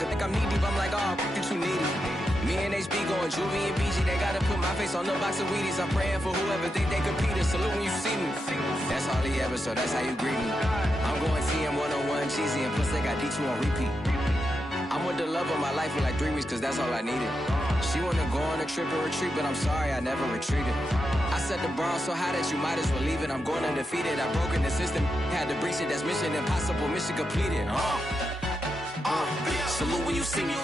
nigga think I'm knee-deep, I'm like, oh, you too needy. Me and HB going Juvie and BG, they gotta put my face on the box of Wheaties. I'm praying for whoever think they compete. Salute when you see me. That's all he ever, so that's how you greet me. I'm going TM 101 cheesy, and plus they got D2 on repeat. I'm with the love of my life for like 3 weeks, cause that's all I needed. She wanna go on a trip and retreat, but I'm sorry, I never retreated. I set the bar so high that you might as well leave it. I'm going undefeated, I've broken the system. Had to breach it, that's mission impossible, mission completed. Salute when you see me.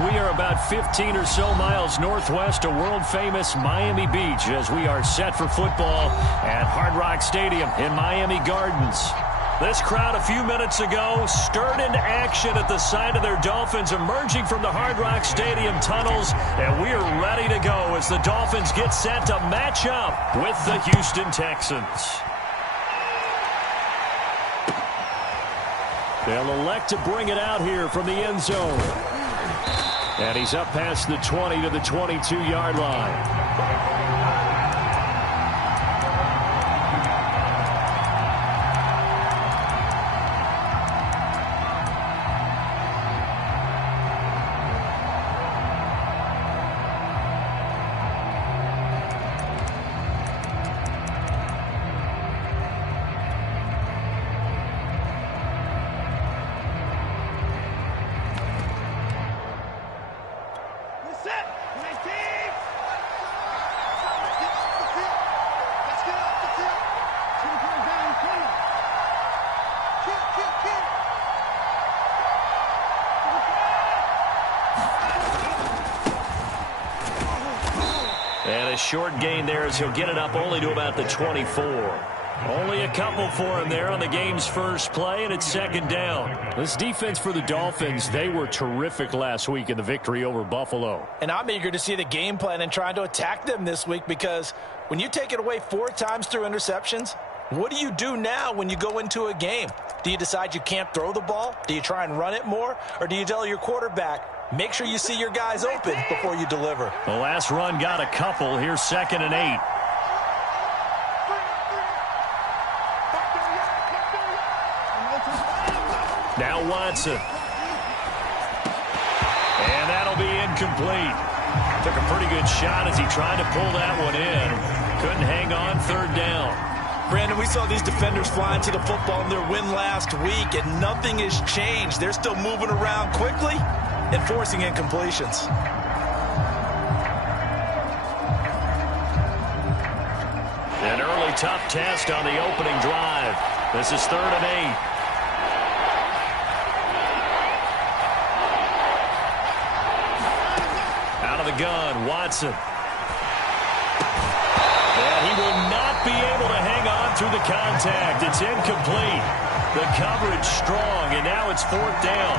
We are about 15 or so miles northwest of world-famous Miami Beach as we are set for football at Hard Rock Stadium in Miami Gardens. This crowd a few minutes ago stirred into action at the sight of their Dolphins emerging from the Hard Rock Stadium tunnels, and we are ready to go as the Dolphins get set to match up with the Houston Texans. They'll elect to bring it out here from the end zone. And he's up past the 20 to the 22-yard line. And a short gain there as he'll get it up only to about the 24. Only a couple for him there on the game's first play, and it's second down. This defense for the Dolphins, they were terrific last week in the victory over Buffalo. And I'm eager to see the game plan and trying to attack them this week, because when you take it away 4 times through interceptions, what do you do now when you go into a game? Do you decide you can't throw the ball? Do you try and run it more? Or do you tell your quarterback, make sure you see your guys open before you deliver? The last run got a couple. Here's 2nd and 8. Now Watson. And that'll be incomplete. Took a pretty good shot as he tried to pull that one in. Couldn't hang on, 3rd down. Brandon, we saw these defenders flying to the football in their win last week, and nothing has changed. They're still moving around quickly and forcing incompletions. An early tough test on the opening drive. This is 3rd and 8. Out of the gun, Watson. And he will not be able to hang on through the contact. It's incomplete. The coverage strong, and now it's 4th down.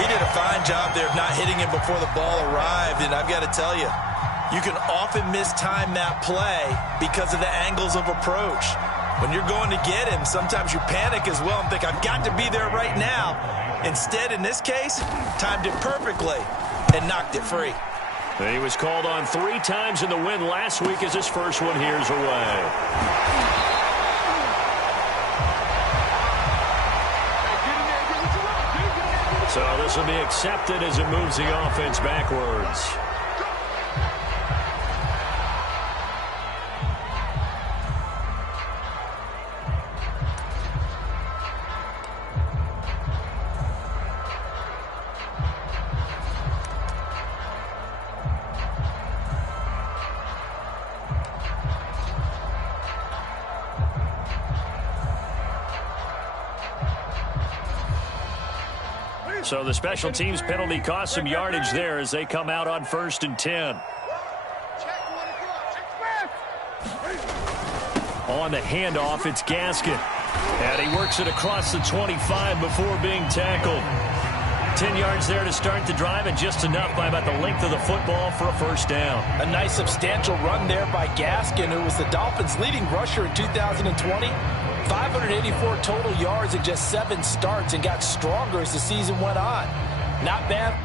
He did a fine job there of not hitting him before the ball arrived, and I've got to tell you, you can often mistime that play because of the angles of approach. When you're going to get him, sometimes you panic as well and think, I've got to be there right now. Instead, in this case, timed it perfectly and knocked it free. He was called on 3 times in the win last week as his first one here's away. So this will be accepted as it moves the offense backwards. So the special teams penalty cost some yardage there as they come out on 1st and 10. On the handoff, it's Gaskin. And he works it across the 25 before being tackled. 10 yards there to start the drive, and just enough by about the length of the football for a first down. A nice substantial run there by Gaskin, who was the Dolphins' leading rusher in 2020. 584 total yards in just 7 starts, and got stronger as the season went on. Not bad.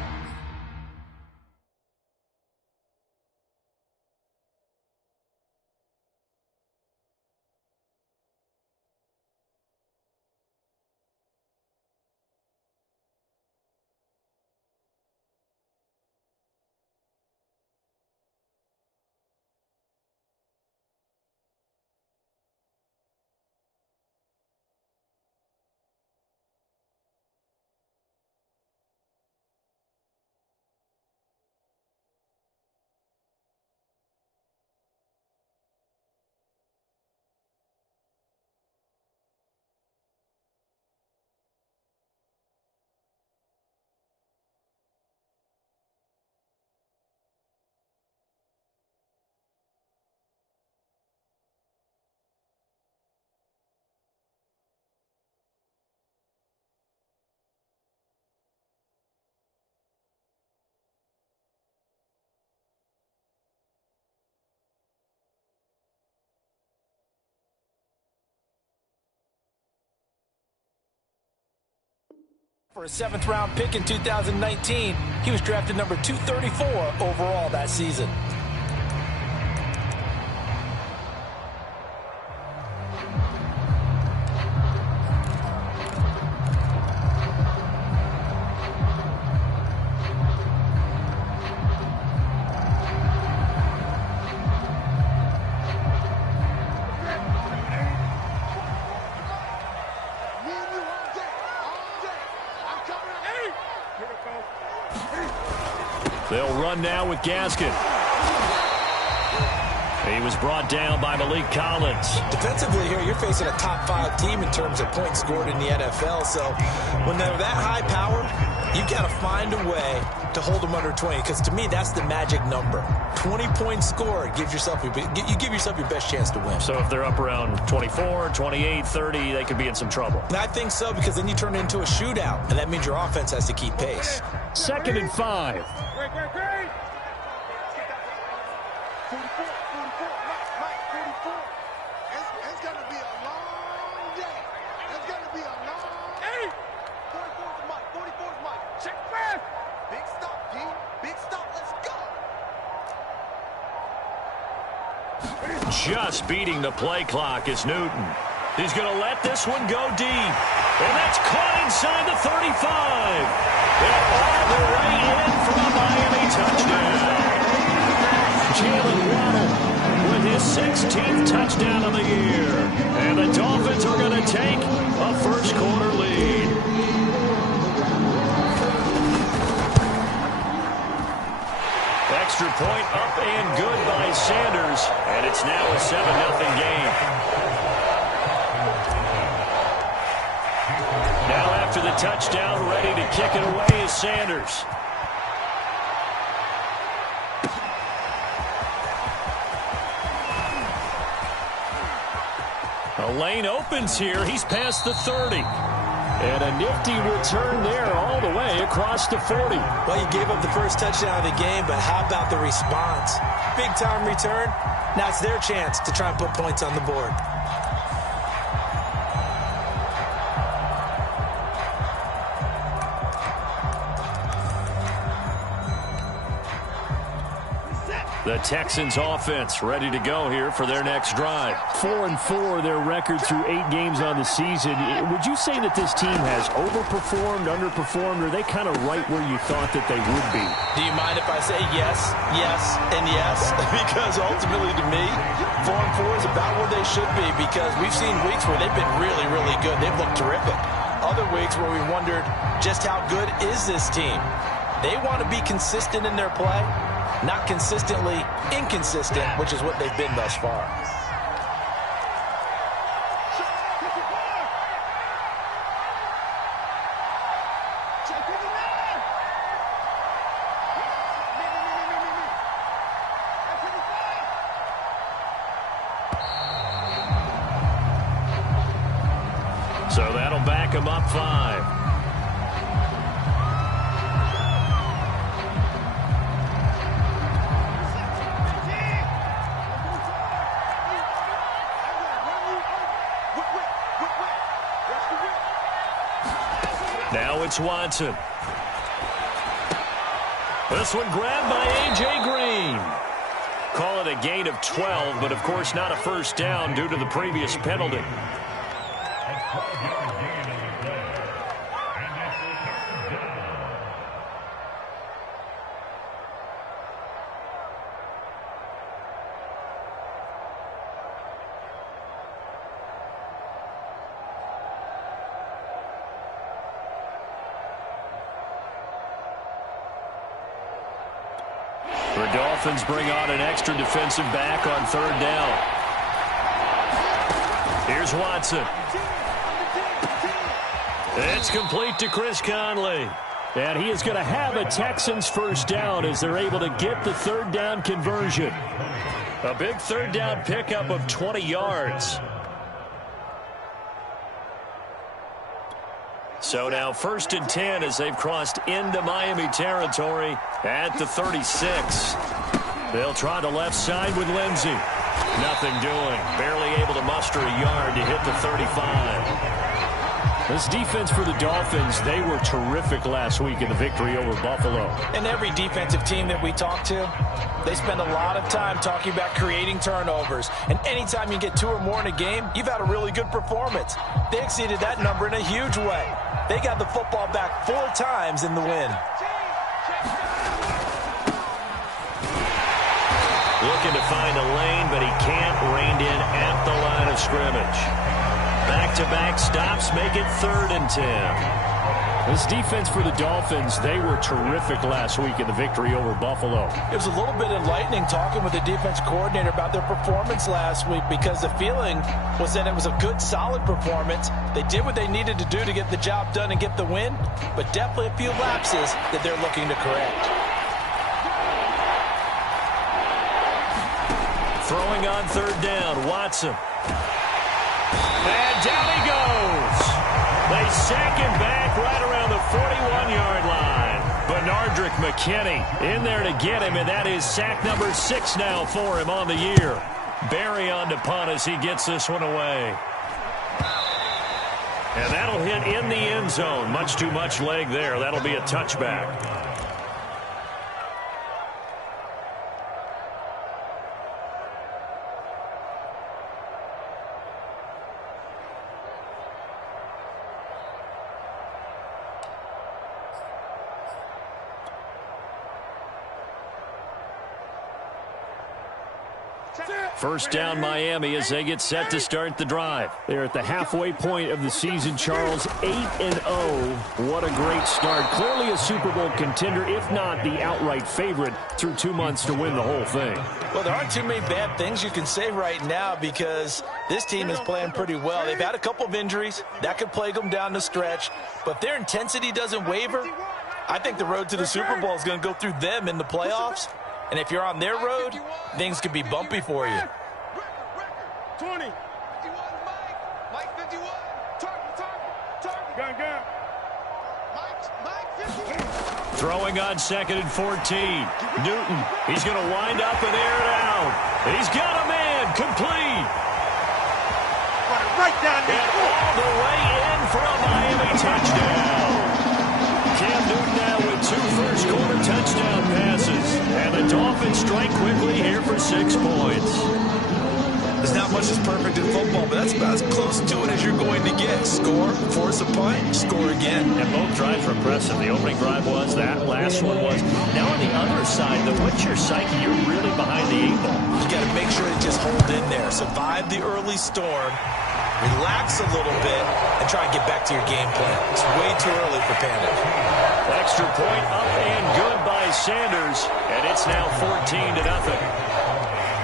For a 7th-round pick in 2019, he was drafted number 234 overall that season. They'll run now with Gaskin. He was brought down by Malik Collins. Defensively here, you're facing a top 5 team in terms of points scored in the NFL. So when they're that high powered, you've got to find a way to hold them under 20. Because to me, that's the magic number. 20 points scored, you give yourself your best chance to win. So if they're up around 24, 28, 30, they could be in some trouble. And I think so, because then you turn it into a shootout. And that means your offense has to keep pace. 2nd and 5. Just beating the play clock is Newton. He's going to let this one go deep. And that's caught inside the 35. And all the way in for a Miami touchdown. Jaylen Waddle with his 16th touchdown of the year. And the Dolphins are going to take a first-quarter lead. Extra point up and good by Sanders, and it's now a 7-0 game. Now after the touchdown, ready to kick it away is Sanders. A lane opens here. He's past the 30. And a nifty return there all the way across the 40. Well, you gave up the first touchdown of the game, but how about the response? Big-time return. Now it's their chance to try and put points on the board. The Texans offense ready to go here for their next drive. 4-4 their record through 8 games on the season. Would you say that this team has overperformed, underperformed, or are they kind of right where you thought that they would be? Do you mind if I say yes, yes, and yes? Because ultimately to me, 4-4 is about where they should be, because we've seen weeks where they've been really, really good. They've looked terrific. Other weeks where we wondered just how good is this team. They want to be consistent in their play. Not consistently inconsistent, which is what they've been thus far. So that'll back them up 5. Now it's Watson. This one grabbed by A.J. Green. Call it a gain of 12, but of course not a first down due to the previous penalty. The Dolphins bring on an extra defensive back on third down. Here's Watson. It's complete to Chris Conley. And he is going to have a Texans first down as they're able to get the third down conversion. A big third down pickup of 20 yards. So now 1st and 10 as they've crossed into Miami territory at the 36. They'll try the left side with Lindsey. Nothing doing. Barely able to muster a yard to hit the 35. This defense for the Dolphins, they were terrific last week in the victory over Buffalo. And every defensive team that we talk to, they spend a lot of time talking about creating turnovers. And anytime you get 2 or more in a game, you've had a really good performance. They exceeded that number in a huge way. They got the football back 4 times in the win. Looking to find a lane, but he can't. Reined in at the line of scrimmage. Back-to-back stops make it 3rd and 10. This defense for the Dolphins, they were terrific last week in the victory over Buffalo. It was a little bit enlightening talking with the defense coordinator about their performance last week because the feeling was that it was a good, solid performance. They did what they needed to do to get the job done and get the win, but definitely a few lapses that they're looking to correct. Throwing on third down, Watson. And down he goes. They sack him back right around the 41-yard line. Bernardrick McKinney in there to get him, and that is sack number 6 now for him on the year. Barry on to punt as he gets this one away. And that'll hit in the end zone. Much too much leg there. That'll be a touchback. First down Miami as they get set to start the drive. They're at the halfway point of the season, Charles. 8-0. What a great start. Clearly a Super Bowl contender, if not the outright favorite, through 2 months to win the whole thing. Well, there aren't too many bad things you can say right now because this team is playing pretty well. They've had a couple of injuries. That could plague them down the stretch. But their intensity doesn't waver. I think the road to the Super Bowl is going to go through them in the playoffs. And if you're on their road, things could be bumpy for you. 20. 51, Mike 51. Target. Gun. Mike 51. Throwing on 2nd and 14. Newton, he's going to wind up and air it out. He's got a man, complete. Right down there. And all the way in for a Miami touchdown. Cam Newton now with 2 first-quarter touchdown passes. And the Dolphins strike quickly here for 6 points. There's not much that's perfect in football, but that's about as close to it as you're going to get. Score, force a punt, score again. And both drives were impressive. The opening drive was, that last one was. Now on the other side, though, what's your psyche? You're really behind the 8 ball. You got to make sure to just hold in there. Survive the early storm, relax a little bit, and try and get back to your game plan. It's way too early for panic. Extra point up and good by Sanders, and it's now 14-0.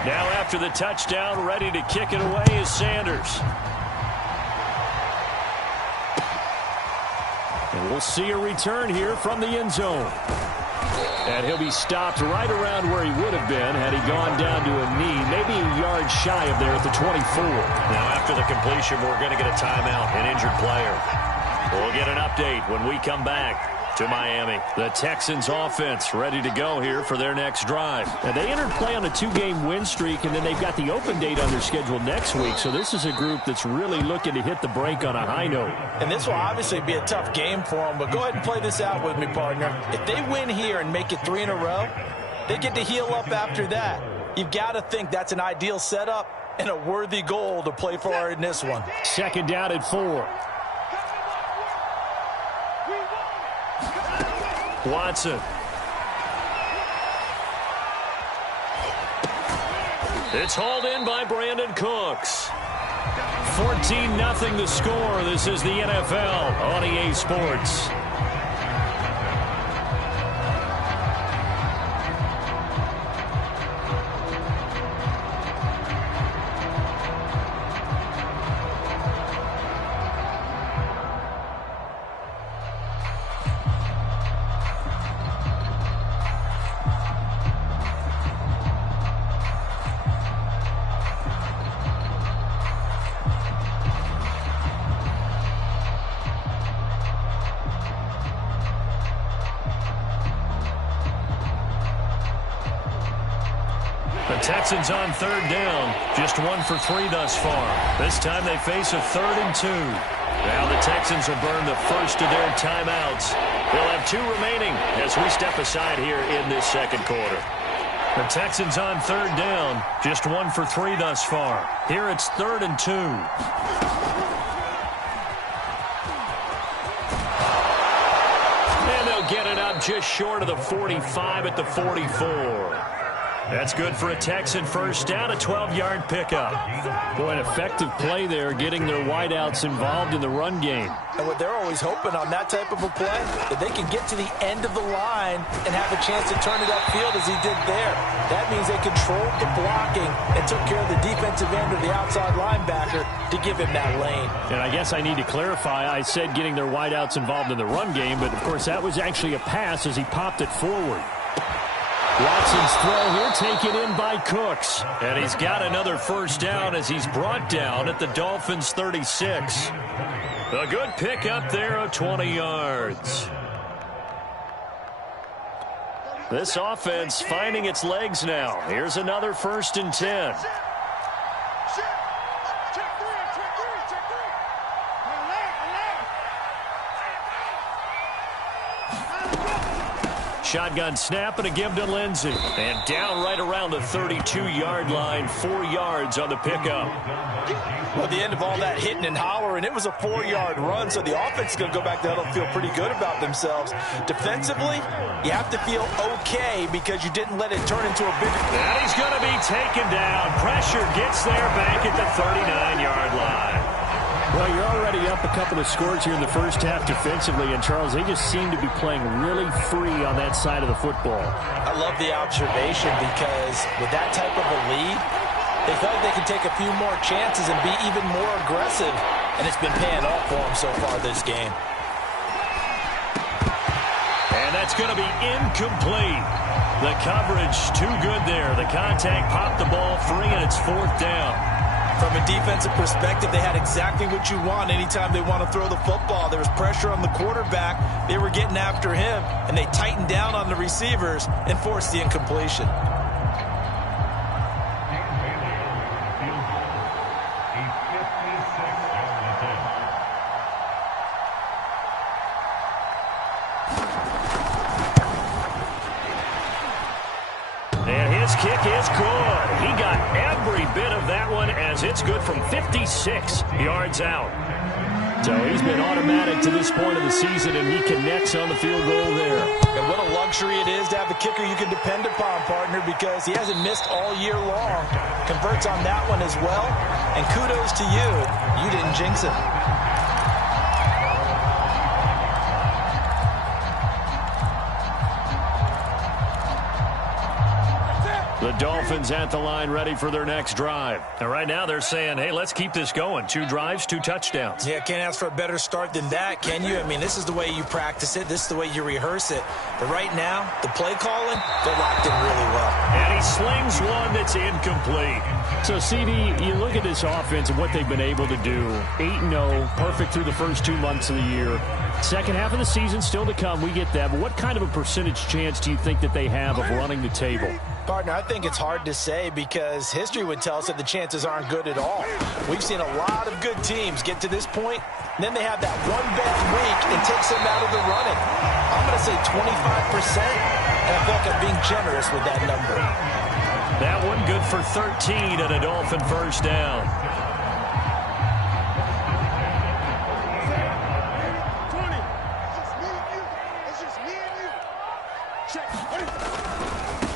Now after the touchdown, ready to kick it away is Sanders. And we'll see a return here from the end zone. And he'll be stopped right around where he would have been had he gone down to a knee, maybe a yard shy of there at the 24. Now after the completion, we're going to get a timeout, an injured player. We'll get an update when we come back. to Miami. The Texans offense ready to go here for their next drive. Now, they entered play on a 2-game win streak, and then they've got the open date on their schedule next week. So this is a group that's really looking to hit the break on a high note. And this will obviously be a tough game for them, but go ahead and play this out with me, partner. If they win here and make it 3 in a row, they get to heal up after that. You've got to think that's an ideal setup and a worthy goal to play for in this one. Second down at 4. Watson. It's hauled in by Brandon Cooks. 14-0 the score. This is the NFL on EA Sports. Texans on third down. Just 1 for 3 thus far. This time they face a 3rd and 2. Now the Texans will burn the first of their timeouts. They'll have 2 remaining as we step aside here in this second quarter. The Texans on third down. Just 1 for 3 thus far. Here it's 3rd and 2. And they'll get it up just short of the 45 at the 44. That's good for a Texan first down, a 12-yard pickup. Boy, an effective play there, getting their wideouts involved in the run game. And what they're always hoping on that type of a play, that they can get to the end of the line and have a chance to turn it upfield as he did there. That means they controlled the blocking and took care of the defensive end or the outside linebacker to give him that lane. And I guess I need to clarify, I said getting their wideouts involved in the run game, but of course that was actually a pass as he popped it forward. Watson's throw here taken in by Cooks. And he's got another first down as he's brought down at the Dolphins' 36. A good pickup there of 20 yards. This offense finding its legs now. Here's another 1st and 10. Shotgun snap and a give to Lindsey. And down right around the 32-yard line, 4 yards on the pickup. Well, at the end of all that hitting and hollering, it was a 4-yard run, so the offense is going to go back there and feel pretty good about themselves. Defensively, you have to feel okay because you didn't let it turn into a big... And he's going to be taken down. Pressure gets there back at the 39-yard line. Well, you're already up a couple of scores here in the first half defensively, and Charles, they just seem to be playing really free on that side of the football. I love the observation because with that type of a lead, they felt like they could take a few more chances and be even more aggressive, and it's been paying off for them so far this game. And that's going to be incomplete. The coverage too good there. The contact popped the ball free, and it's 4th down. From a defensive perspective, they had exactly what you want anytime they want to throw the football. There was pressure on the quarterback. They were getting after him, and they tightened down on the receivers and forced the incompletion. And his kick is good. He got every bit of that one as it's good from 56 yards out. So he's been automatic to this point of the season, and he connects on the field goal there. And what a luxury it is to have a kicker you can depend upon, partner, because he hasn't missed all year long. Converts on that one as well. And kudos to you. You didn't jinx it. The Dolphins at the line ready for their next drive. And right now they're saying, hey, let's keep this going. 2 drives, 2 touchdowns. Yeah, can't ask for a better start than that, can you? I mean, this is the way you practice it. This is the way you rehearse it. But right now, the play calling, they're locked in really well. And he slings one that's incomplete. So, CD, you look at this offense and what they've been able to do. 8-0, perfect through the first 2 months of the year. Second half of the season still to come. We get that. But what kind of a percentage chance do you think that they have of running the table? Partner, I think it's hard to say because history would tell us that the chances aren't good at all. We've seen a lot of good teams get to this point, and then they have that one bad week and takes them out of the running. I'm going to say 25%, and I feel like I'm being generous with that number. That one good for 13 and a Dolphin first down.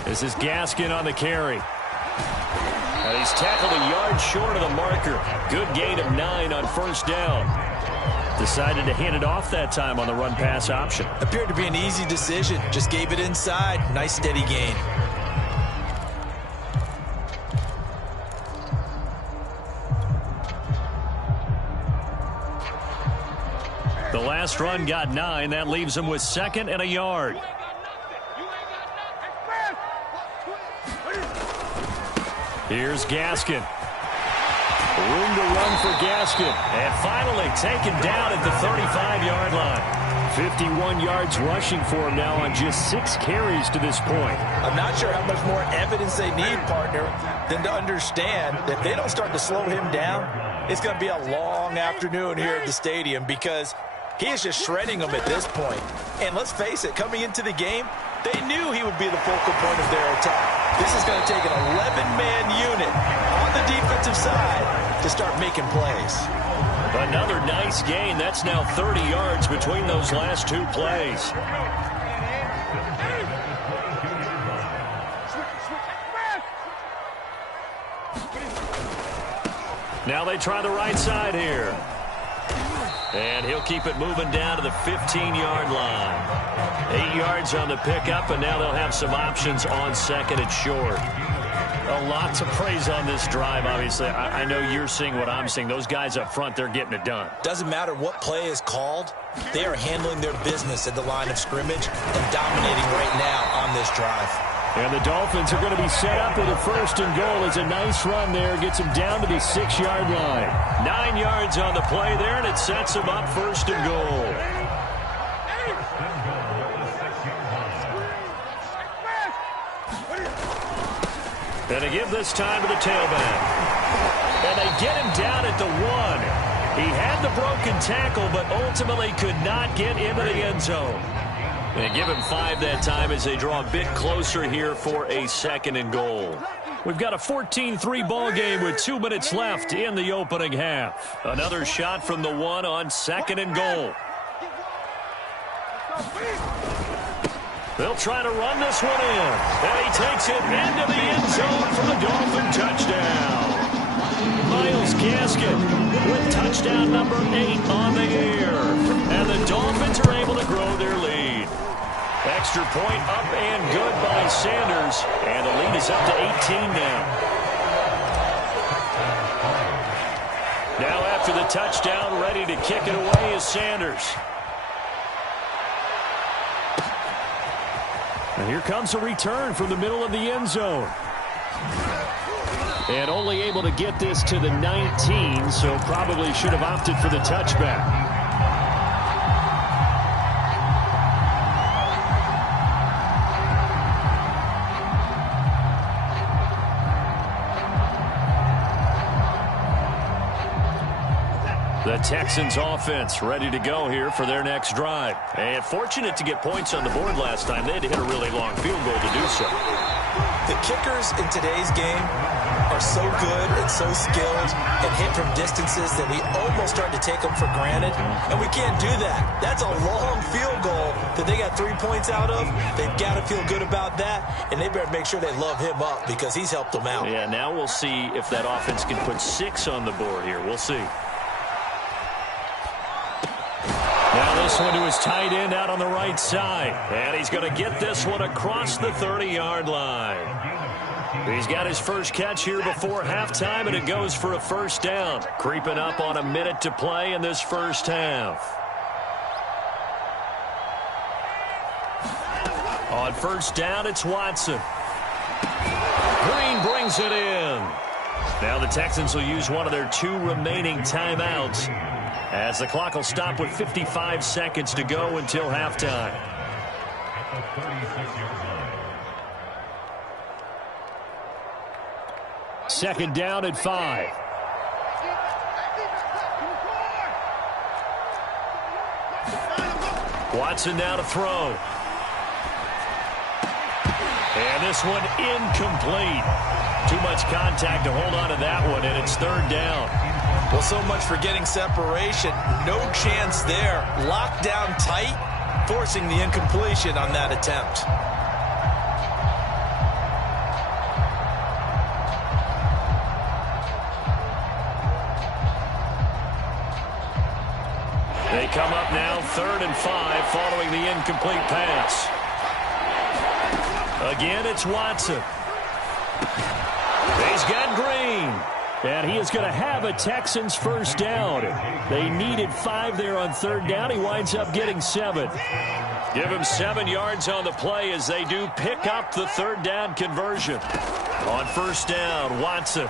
This is Gaskin on the carry. And he's tackled a yard short of the marker. Good gain of 9 on first down. Decided to hand it off that time on the run-pass option. Appeared to be an easy decision. Just gave it inside. Nice steady gain. The last run got 9. That leaves him with 2nd and a yard. Here's Gaskin. Room to run for Gaskin. And finally taken down at the 35-yard line. 51 yards rushing for him now on just 6 carries to this point. I'm not sure how much more evidence they need, partner, than to understand that if they don't start to slow him down, it's going to be a long afternoon here at the stadium because he is just shredding them at this point. And let's face it, coming into the game, they knew he would be the focal point of their attack. This is going to take an 11-man unit on the defensive side to start making plays. Another nice gain. That's now 30 yards between those last 2 plays. Now they try the right side here. And he'll keep it moving down to the 15-yard line. 8 yards on the pickup, and now they'll have some options on 2nd and short. A lot to praise on this drive, obviously. I know you're seeing what I'm seeing. Those guys up front, they're getting it done. Doesn't matter what play is called. They are handling their business at the line of scrimmage and dominating right now on this drive. And the Dolphins are going to be set up with a 1st and goal. It's a nice run there. Gets them down to the 6-yard line. 9 yards on the play there, and it sets them up 1st and goal. And they give this time to the tailback. And they get him down at the 1. He had the broken tackle, but ultimately could not get into the end zone. And give him 5 that time as they draw a bit closer here for a 2nd and goal. We've got a 14-3 ball game with 2 minutes left in the opening half. Another shot from the 1 on 2nd and goal. They'll try to run this one in. And he takes it into the end zone for the Dolphin touchdown. Myles Gaskin with touchdown number 8 on the year. And the Dolphins are able to grow their lead. Extra point up and good by Sanders. And the lead is up to 18 now. Now after the touchdown, ready to kick it away is Sanders. And here comes a return from the middle of the end zone. And only able to get this to the 19, so probably should have opted for the touchback. The Texans offense ready to go here for their next drive. And fortunate to get points on the board last time. They had to hit a really long field goal to do so. The kickers in today's game are so good and so skilled and hit from distances that we almost start to take them for granted. And we can't do that. That's a long field goal that they got 3 points out of. They've got to feel good about that. And they better make sure they love him up because he's helped them out. Yeah, now we'll see if that offense can put 6 on the board here. We'll see. Now this one to his tight end out on the right side. And he's going to get this one across the 30-yard line. He's got his first catch here before halftime, and it goes for a first down. Creeping up on a minute to play in this first half. On first down, it's Watson. Green brings it in. Now the Texans will use one of their 2 remaining timeouts as the clock will stop with 55 seconds to go until halftime. Second down at 5. Watson now to throw. And this one incomplete. Too much contact to hold on to that one, and it's third down. Well, so much for getting separation. No chance there. Locked down tight, forcing the incompletion on that attempt. They come up now 3rd and 5 following the incomplete pass. Again, it's Watson. He's got Green. And he is going to have a Texans first down. They needed 5 there on third down. He winds up getting 7. Give him 7 yards on the play as they do pick up the third down conversion. On first down, Watson.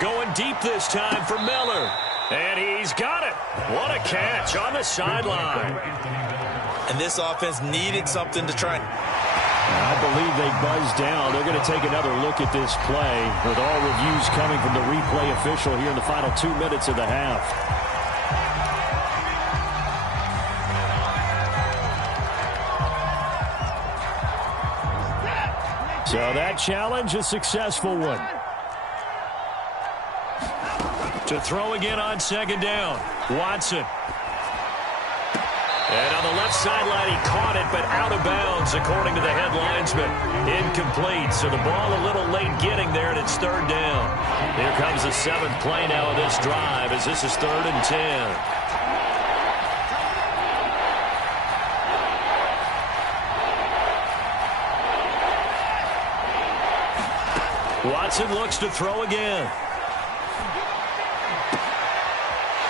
Going deep this time for Miller. And he's got it. What a catch on the sideline. And this offense needed something to try. I believe they buzzed down. They're going to take another look at this play with all reviews coming from the replay official here in the final 2 minutes of the half. So that challenge, a successful one. To throw again on second down, Watson. And on the left sideline, he caught it, but out of bounds, according to the head linesman. Incomplete, so the ball a little late getting there, and it's third down. Here comes the 7th play now of this drive, as this is 3rd and 10. Watson looks to throw again.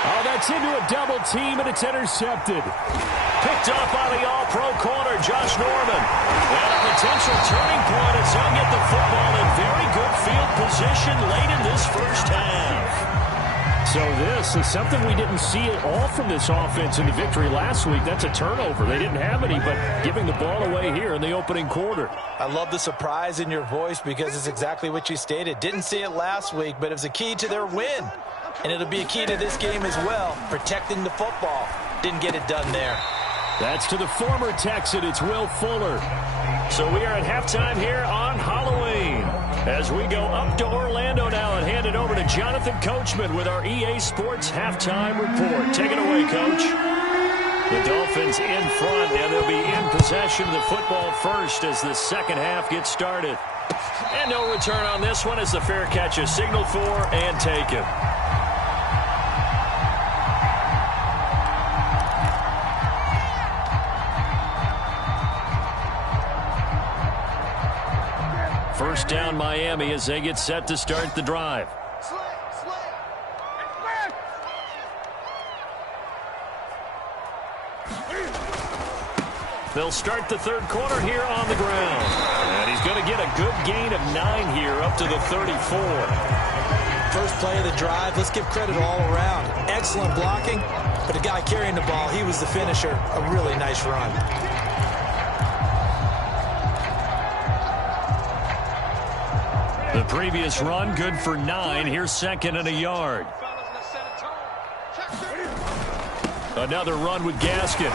Oh, that's into a double team, and it's intercepted. Picked up by the all-pro corner, Josh Norman. And a potential turning point as they'll get the football in very good field position late in this first half. So this is something we didn't see at all from this offense in the victory last week. That's a turnover. They didn't have any, but giving the ball away here in the opening quarter. I love the surprise in your voice because it's exactly what you stated. Didn't see it last week, but it was a key to their win. And it'll be a key to this game as well, protecting the football. Didn't get it done there. That's to the former Texan. It's Will Fuller. So we are at halftime here on Halloween as we go up to Orlando now and hand it over to Jonathan Coachman with our EA Sports Halftime Report. Take it away, Coach. The Dolphins in front, and they'll be in possession of the football first as the second half gets started. And no return on this one as the fair catch is signaled for and taken. First down Miami as they get set to start the drive. They'll start the third quarter here on the ground. And he's going to get a good gain of 9 here up to the 34. First play of the drive, let's give credit all around. Excellent blocking, but the guy carrying the ball, he was the finisher. A really nice run. The previous run, good for 9. Here's 2nd and a yard. Another run with Gaskin.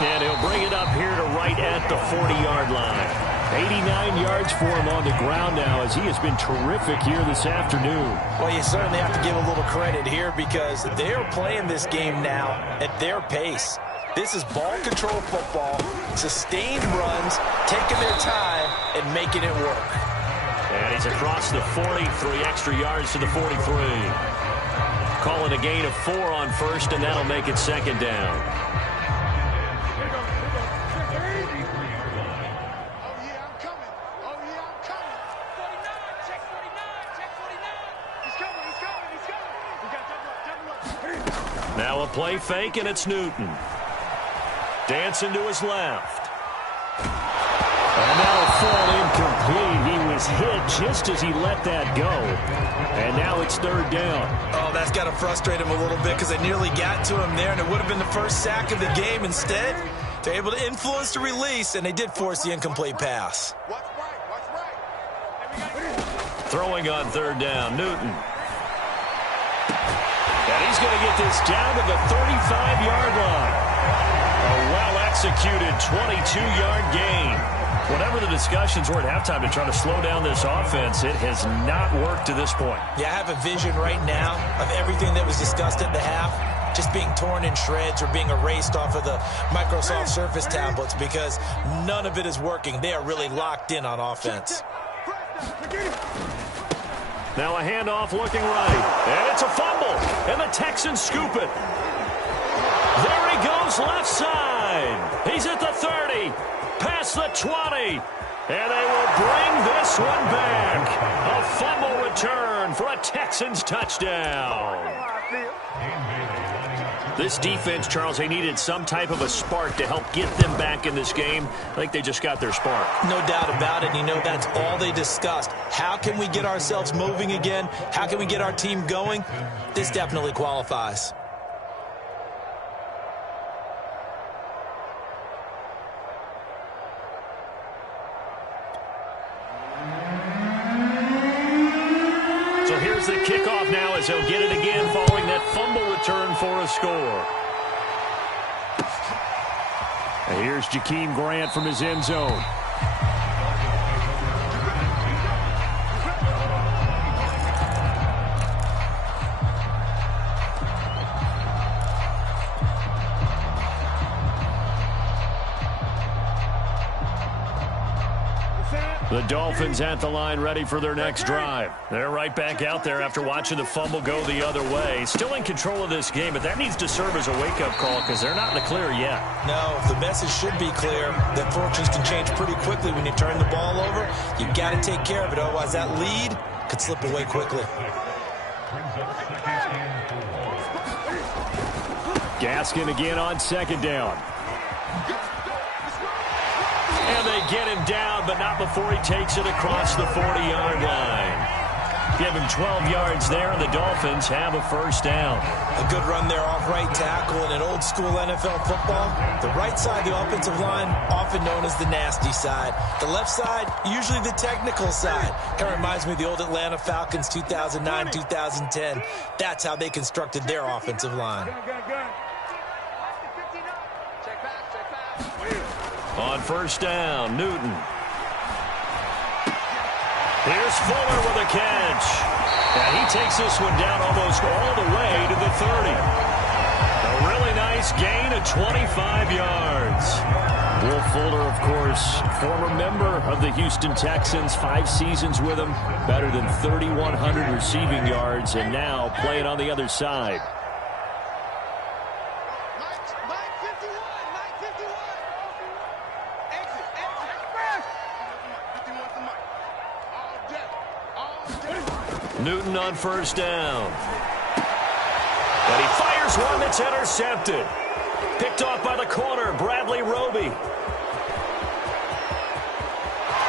And he'll bring it up here to right at the 40-yard line. 89 yards for him on the ground now as he has been terrific here this afternoon. Well, you certainly have to give a little credit here because they're playing this game now at their pace. This is ball control football, sustained runs, taking their time and making it work. And he's across the 40, 3 extra yards to the 43. Call it a gain of 4 on first, and that'll make it 2nd down. Now a play fake, and it's Newton. Dancing to his left. And that'll fall incomplete. He was hit just as he let that go. And now it's third down. Oh, that's got to frustrate him a little bit because they nearly got to him there, and it would have been the first sack of the game. Instead, they're able to influence the release, and they did force the incomplete pass. Watch right. Throwing on third down, Newton. And he's going to get this down to the 35-yard line. A well-executed 22-yard gain. Whatever the discussions were at halftime to try to slow down this offense, it has not worked to this point. Yeah, I have a vision right now of everything that was discussed at the half just being torn in shreds or being erased off of the Microsoft Surface tablets because none of it is working. They are really locked in on offense. Now a handoff looking right. And it's a fumble. And the Texans scoop it. There he goes left side. He's at the 30. Past the 20. And they will bring this one back. A fumble return for a Texans touchdown. This defense, Charles, they needed some type of a spark to help get them back in this game. I think they just got their spark. No doubt about it. You know, that's all they discussed. How can we get ourselves moving again? How can we get our team going? This definitely qualifies. So here's the kickoff now as he'll get it again following that fumble return for a score. And here's Jakeem Grant from his end zone. The Dolphins at the line ready for their next drive. They're right back out there after watching the fumble go the other way. Still in control of this game, but that needs to serve as a wake-up call because they're not in the clear yet. No, the message should be clear that fortunes can change pretty quickly when you turn the ball over. You've got to take care of it, otherwise that lead could slip away quickly. Gaskin again on second down. And they get him down, but not before he takes it across the 40-yard line. Give him 12 yards there, and the Dolphins have a first down. A good run there off right tackle in an old-school NFL football. The right side of the offensive line, often known as the nasty side. The left side, usually the technical side. Kind of reminds me of the old Atlanta Falcons 2009, 2010. That's how they constructed their offensive line. On first down, Newton. Here's Fuller with a catch. And he takes this one down almost all the way to the 30. A really nice gain of 25 yards. Will Fuller, of course, former member of the Houston Texans, 5 seasons with them, better than 3,100 receiving yards, and now playing on the other side. Newton on first down. And he fires one that's intercepted. Picked off by the corner, Bradley Roby.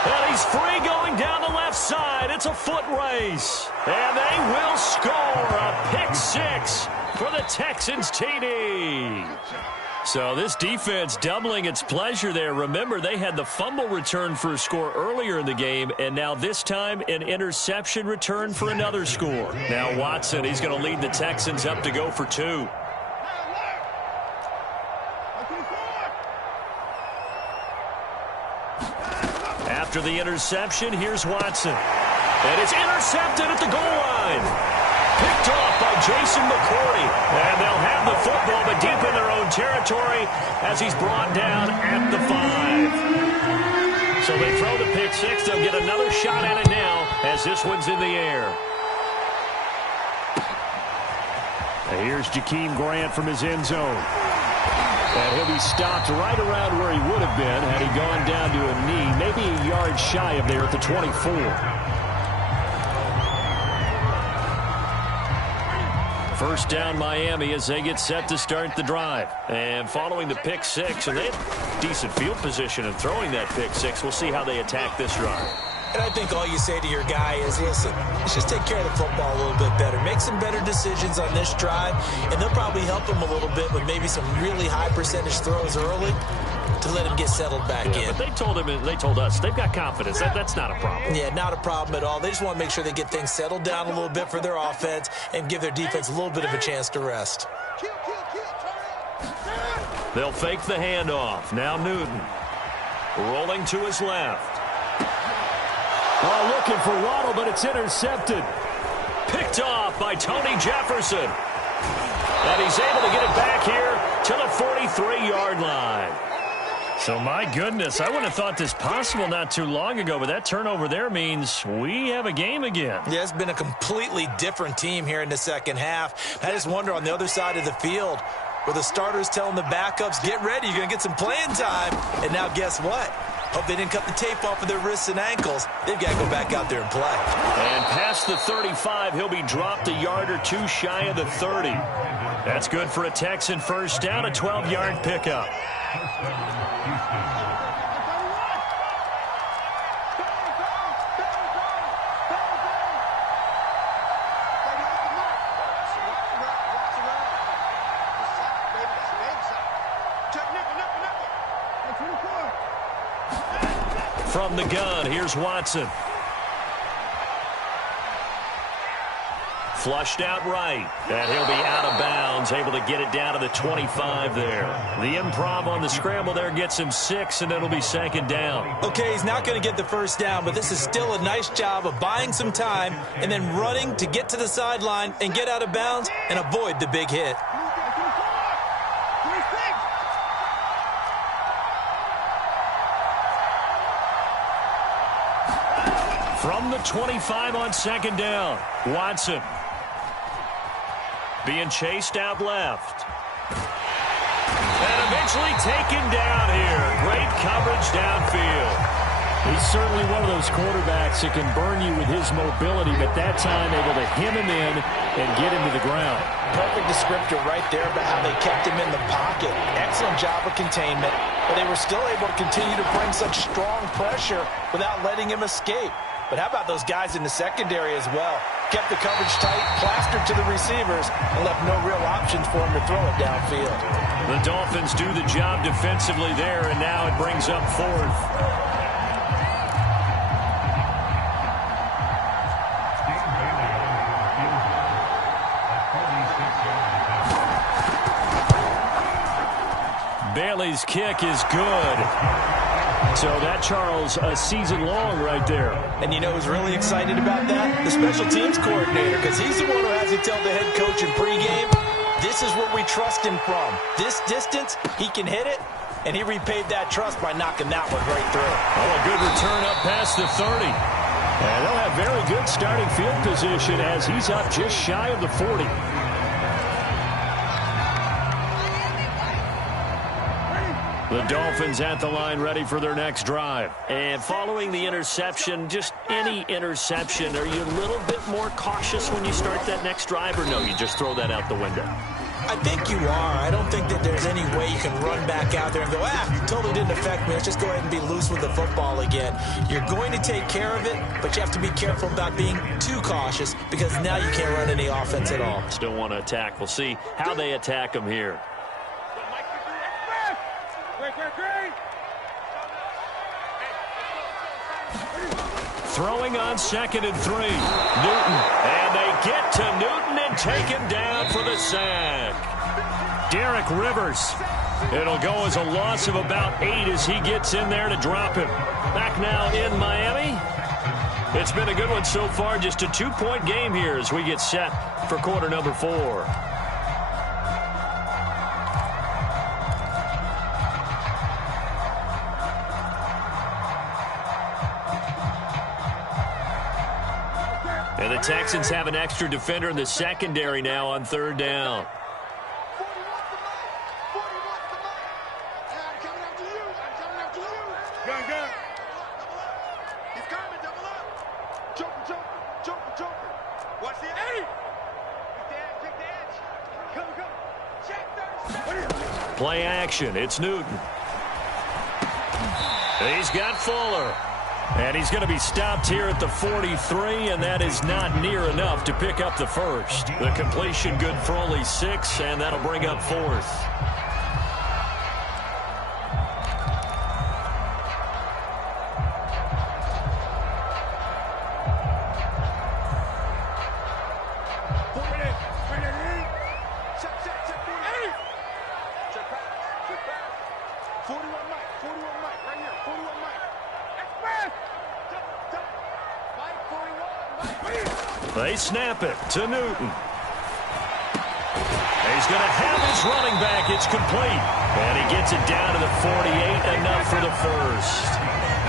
And he's free going down the left side. It's a foot race. And they will score a pick six for the Texans TD. So this defense doubling its pleasure there. Remember, they had the fumble return for a score earlier in the game, and now this time an interception return for another score. Now Watson, he's going to lead the Texans up to go for 2. After the interception, here's Watson. And it's intercepted at the goal line. Picked off by Jason McCourty. And they'll have the football, but deep in their own territory as he's brought down at the 5. So they throw the pick six. They'll get another shot at it now as this one's in the air. And here's Jakeem Grant from his end zone. And he'll be stopped right around where he would have been had he gone down to a knee, maybe a yard shy of there at the 24. First down Miami as they get set to start the drive. And following the pick six, and they have decent field position in throwing that pick six. We'll see how they attack this drive. And I think all you say to your guy is, listen, let's just take care of the football a little bit better. Make some better decisions on this drive, and they'll probably help him a little bit with maybe some really high percentage throws early to let him get settled back in. But they told us they've got confidence. That's not a problem. Yeah, not a problem at all. They just want to make sure they get things settled down a little bit for their offense and give their defense a little bit of a chance to rest. They'll fake the handoff. Now Newton rolling to his left. Oh, looking for Waddle, but it's intercepted. Picked off by Tony Jefferson. And he's able to get it back here to the 43-yard line. So, my goodness, I wouldn't have thought this possible not too long ago, but that turnover there means we have a game again. Yeah, it's been a completely different team here in the second half. I just wonder on the other side of the field, where the starters telling the backups, get ready, you're going to get some playing time. And now guess what? Hope they didn't cut the tape off of their wrists and ankles. They've got to go back out there and play. And past the 35, he'll be dropped a yard or two shy of the 30. That's good for a Texan first down, a 12-yard pickup. From the gun, here's Watson. Flushed out right, and he'll be out of bounds, able to get it down to the 25 there. The improv on the scramble there gets him 6, and it'll be second down. Okay, he's not going to get the first down, but this is still a nice job of buying some time and then running to get to the sideline and get out of bounds and avoid the big hit. From the 25 on second down, Watson being chased out left. And eventually taken down here. Great coverage downfield. He's certainly one of those quarterbacks that can burn you with his mobility, but that time able to hem him in and get him to the ground. Perfect descriptor right there about how they kept him in the pocket. Excellent job of containment, but they were still able to continue to bring such strong pressure without letting him escape. But how about those guys in the secondary as well? Kept the coverage tight, plastered to the receivers, and left no real options for him to throw it downfield. The Dolphins do the job defensively there, and now it brings up fourth. Bailey's kick is good. So that, Charles, a season long right there. And you know who's really excited about that? The special teams coordinator, because he's the one who has to tell the head coach in pregame, this is where we trust him from. This distance, he can hit it, and he repaid that trust by knocking that one right through. Oh, a good return up past the 30. And they'll have very good starting field position as he's up just shy of the 40. The Dolphins at the line ready for their next drive. And following the interception, just any interception, are you a little bit more cautious when you start that next drive, or no, you just throw that out the window? I think you are. I don't think that there's any way you can run back out there and go, totally didn't affect me. Let's just go ahead and be loose with the football again. You're going to take care of it, but you have to be careful about being too cautious because now you can't run any offense at all. Still want to attack. We'll see how they attack them here. Throwing on 2nd and 3. Newton. And they get to Newton and take him down for the sack. Derek Rivers. It'll go as a loss of about 8 as he gets in there to drop him. Back now in Miami. It's been a good one so far. Just a 2-point game here as we get set for quarter number 4. And the Texans have an extra defender in the secondary now on 3rd down. Watch the 8. Take the edge. Play action. It's Newton. He's got Fuller. And he's going to be stopped here at the 43, and that is not near enough to pick up the first. The completion good for only 6, and that'll bring up 4th. They snap it to Newton. He's going to have his running back. It's complete. And he gets it down to the 48, enough for the first.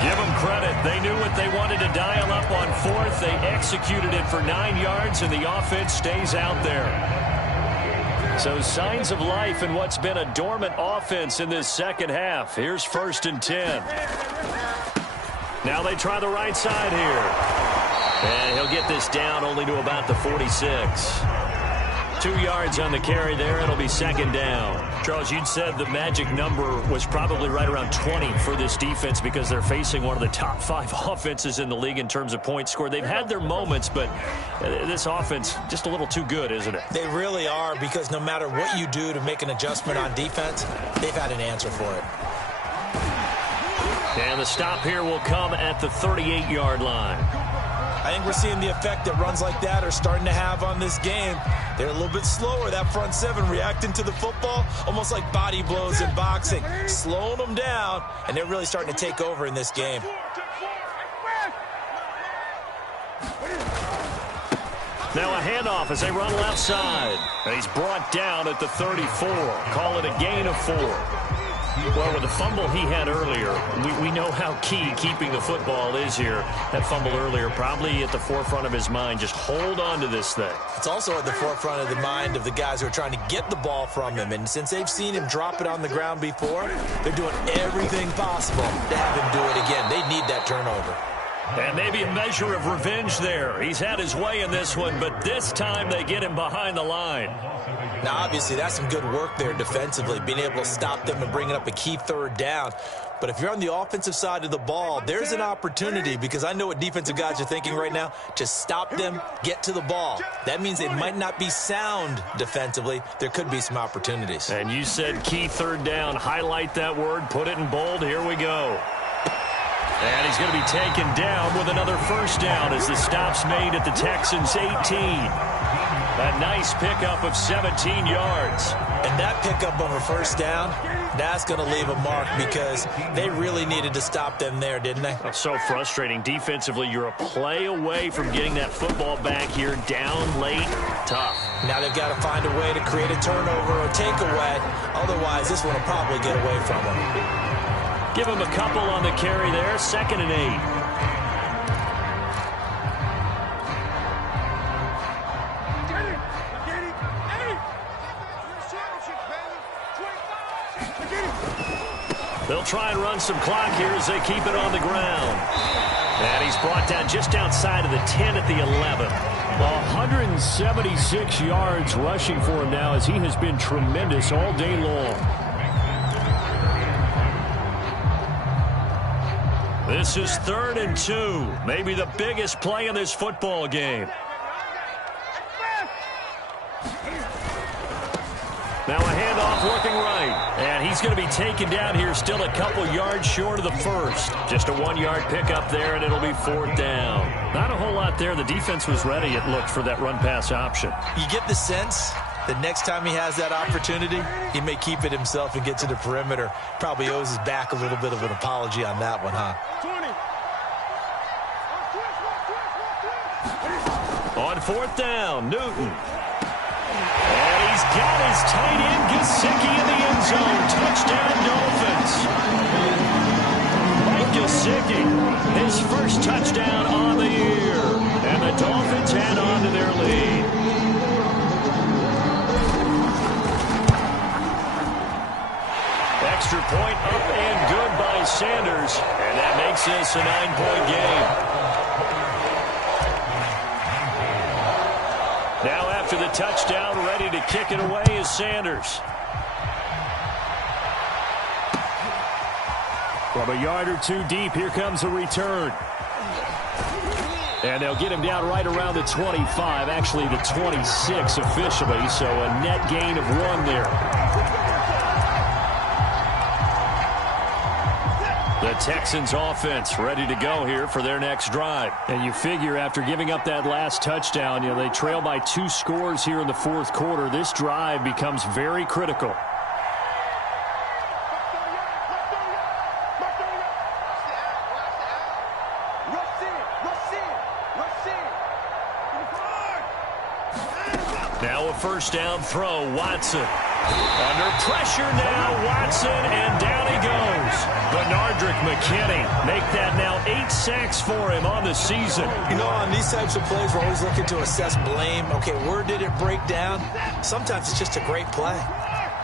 Give them credit. They knew what they wanted to dial up on 4th. They executed it for 9 yards, and the offense stays out there. So signs of life in what's been a dormant offense in this second half. Here's 1st and 10. Now they try the right side here. And he'll get this down only to about the 46. 2 yards on the carry there. It'll be 2nd down. Charles, you'd said the magic number was probably right around 20 for this defense because they're facing one of the top 5 offenses in the league in terms of points scored. They've had their moments, but this offense just a little too good, isn't it? They really are, because no matter what you do to make an adjustment on defense, they've had an answer for it. And the stop here will come at the 38-yard line. I think we're seeing the effect that runs like that are starting to have on this game. They're a little bit slower, that front 7, reacting to the football, almost like body blows in boxing, slowing them down, and they're really starting to take over in this game. Now a handoff as they run left side. And he's brought down at the 34. Call it a gain of 4. Well, with the fumble he had earlier, we know how key keeping the football is here. That fumble earlier probably at the forefront of his mind. Just hold on to this thing. It's also at the forefront of the mind of the guys who are trying to get the ball from him. And since they've seen him drop it on the ground before, they're doing everything possible to have him do it again. They need that turnover. And maybe a measure of revenge there. He's had his way in this one, but this time they get him behind the line. Now, obviously, that's some good work there defensively, being able to stop them and bringing up a key 3rd down. But if you're on the offensive side of the ball, there's an opportunity, because I know what defensive guys are thinking right now, to stop them, get to the ball. That means they might not be sound defensively. There could be some opportunities. And you said key 3rd down. Highlight that word. Put it in bold. Here we go. And he's going to be taken down with another 1st down as the stop's made at the Texans' 18. A nice pickup of 17 yards. And that pickup of a 1st down, that's going to leave a mark, because they really needed to stop them there, didn't they? That's so frustrating. Defensively, you're a play away from getting that football back here, down late. Tough. Now they've got to find a way to create a turnover or takeaway. Otherwise, this one will probably get away from them. Give him a couple on the carry there. 2nd and 8. They'll try and run some clock here as they keep it on the ground. And he's brought down just outside of the 10 at the 11. 176 yards rushing for him now, as he has been tremendous all day long. This is 3rd and 2. Maybe the biggest play in this football game. Now a handoff working right. And he's going to be taken down here, still a couple yards short of the 1st. Just a 1-yard pickup there, and it'll be 4th down. Not a whole lot there. The defense was ready, it looked, for that run-pass option. You get the sense that next time he has that opportunity, he may keep it himself and get to the perimeter. Probably owes his back a little bit of an apology on that one, huh? 20. On 4th down, Newton. And he's got his tight end, Gesicki, in the end zone. Touchdown, Dolphins. Mike Gesicki, his first touchdown on the year. And the Dolphins head on to their lead. Extra point up and good by Sanders. And that makes this a 9-point game. Now after the touchdown, ready to kick it away is Sanders. From a yard or two deep, here comes a return. And they'll get him down right around the 25, actually the 26 officially, so a net gain of 1 there. The Texans offense ready to go here for their next drive. And you figure after giving up that last touchdown, they trail by 2 scores here in the fourth quarter. This drive becomes very critical. Now a first down throw, Watson. Under pressure now, Watson, and down he goes. Benardrick McKinney make that now 8 sacks for him on the season. On these types of plays, we're always looking to assess blame. Okay, where did it break down? Sometimes it's just a great play.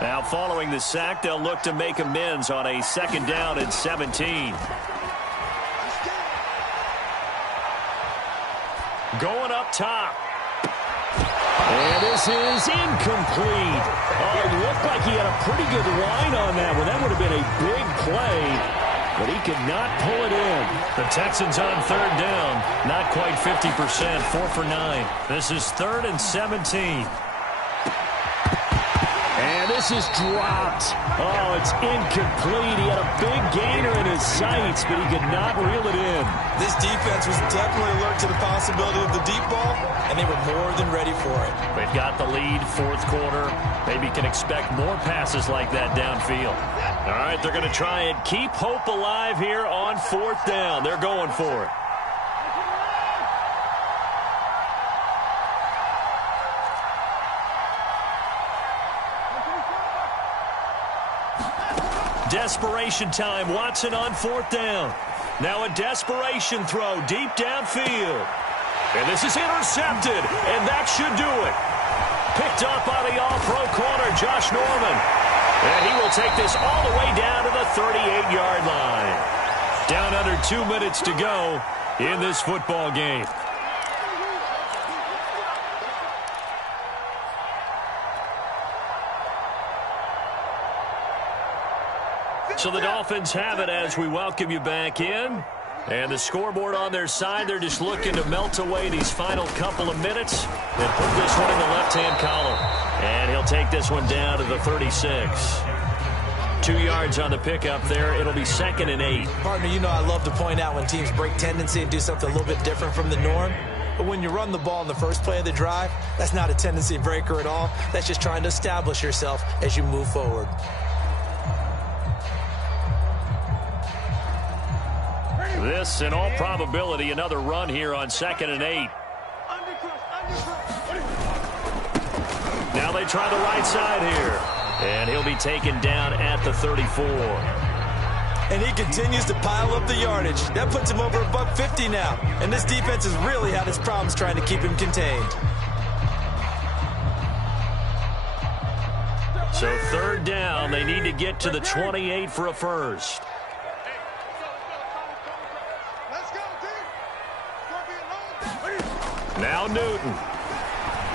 Now following the sack, they'll look to make amends on a 2nd down and 17. Going up top. And this is incomplete. Oh, it looked like he had a pretty good line on that one. That would have been a big play, but he could not pull it in. The Texans on 3rd down. Not quite 50%, 4 for 9. This is 3rd and 17. And this is dropped. Oh, it's incomplete. He had a big gainer in his sights, but he could not reel it in. This defense was definitely alert to the possibility of the deep ball, and they were more than ready for it. They've got the lead, 4th quarter. Maybe can expect more passes like that downfield. All right, they're going to try and keep hope alive here on 4th down. They're going for it. Desperation time. Watson on 4th down. Now a desperation throw deep downfield. And this is intercepted, and that should do it. Picked up by the all-pro corner, Josh Norman. And he will take this all the way down to the 38-yard line. Down under 2 minutes to go in this football game. So the Dolphins have it as we welcome you back in. And the scoreboard on their side, they're just looking to melt away these final couple of minutes and put this one in the left-hand column. And he'll take this one down to the 36. 2 yards on the pickup there. It'll be 2nd and 8. Partner, I love to point out when teams break tendency and do something a little bit different from the norm. But when you run the ball in the first play of the drive, that's not a tendency breaker at all. That's just trying to establish yourself as you move forward. This, in all probability, another run here on 2nd and 8. Now they try the right side here. And he'll be taken down at the 34. And he continues to pile up the yardage. That puts him over $150 now. And this defense has really had its problems trying to keep him contained. So 3rd down, they need to get to the 28 for a first. Now Newton.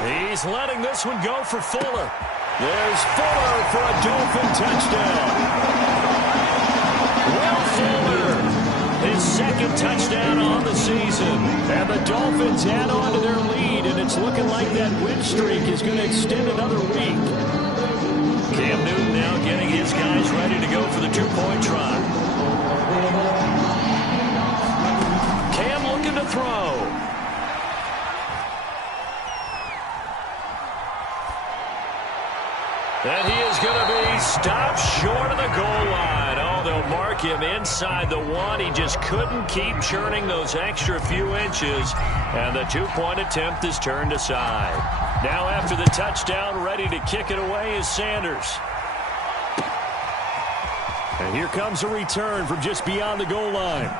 He's letting this one go for Fuller. There's Fuller for a Dolphin touchdown. Will Fuller, his 2nd touchdown on the season. And the Dolphins add on to their lead, and it's looking like that win streak is going to extend another week. Cam Newton now getting his guys ready to go for the 2-point try. Cam looking to throw. And he is going to be stopped short of the goal line. Oh, they'll mark him inside the 1. He just couldn't keep churning those extra few inches. And the 2-point attempt is turned aside. Now after the touchdown, ready to kick it away is Sanders. And here comes a return from just beyond the goal line.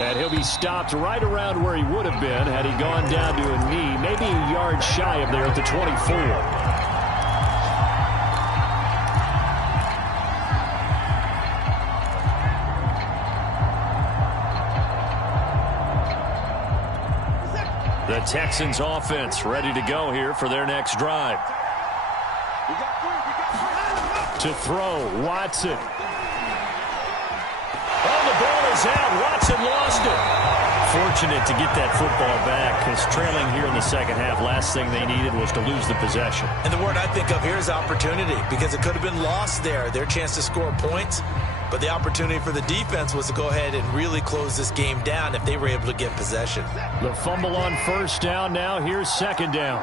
And he'll be stopped right around where he would have been had he gone down to a knee, maybe a yard shy of there at the 24. The Texans offense ready to go here for their next drive. To throw, Watson. Oh, the ball is out. Watson lost it. Fortunate to get that football back, because trailing here in the second half, last thing they needed was to lose the possession. And the word I think of here is opportunity, because it could have been lost there. Their chance to score points, but the opportunity for the defense was to go ahead and really close this game down if they were able to get possession. The fumble on first down now. Here's second down.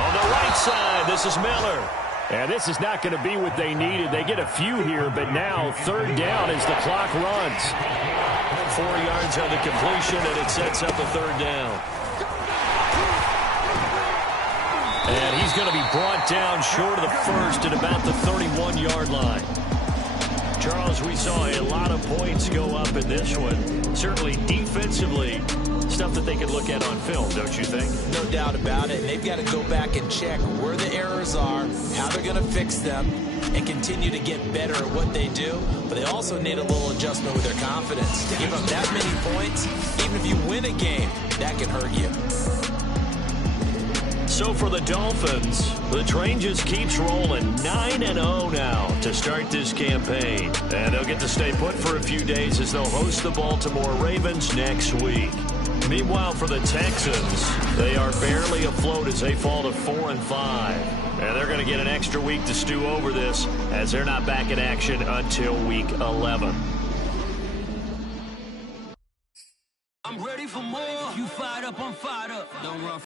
On the right side, this is Miller. And this is not going to be what they needed. They get a few here, but now third down as the clock runs. 4 yards on the completion, and it sets up a third down. And he's going to be brought down short of the first at about the 31-yard line. Charles, we saw a lot of points go up in this one. Certainly defensively, stuff that they could look at on film, don't you think? No doubt about it. And they've got to go back and check where the errors are, how they're going to fix them, and continue to get better at what they do. But they also need a little adjustment with their confidence. To give up that many points, even if you win a game, that can hurt you. So for the Dolphins, the train just keeps rolling. 9-0 now to start this campaign. And they'll get to stay put for a few days as they'll host the Baltimore Ravens next week. Meanwhile, for the Texans, they are barely afloat as they fall to 4-5. And they're going to get an extra week to stew over this, as they're not back in action until week 11. I'm ready for more. You fired up, I'm fired up. Don't run.